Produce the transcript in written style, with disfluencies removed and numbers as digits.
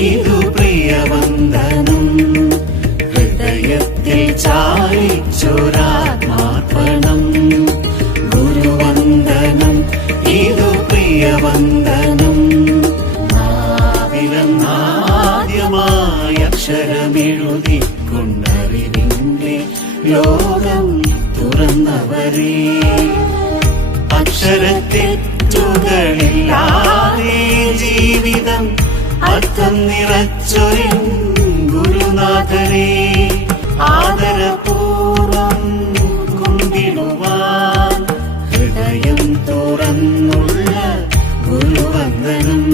ഇതു പ്രിയവന്ദനം. ഹൃദയത്തിൽ ചാരിച്ചൊരാത്മാർപ്പണം. ഗുരുവന്ദനം ഇതു പ്രിയവന്ദനം. നാവിലെന്നാദ്യമായ അക്ഷരമെഴുതിക്കൊണ്ടറിവിന്റെ ലോകം തുറന്നവരേ, അക്ഷരത്തെറ്റുകളില്ലാതെ ജീവിതം അർത്ഥം നിറച്ചൊരു ഗുരുനാഥരെ, ആദരപൂർവം കുമ്പിടുവാൻ ഹൃദയം തുറന്നുള്ള ഗുരുവന്ദനം.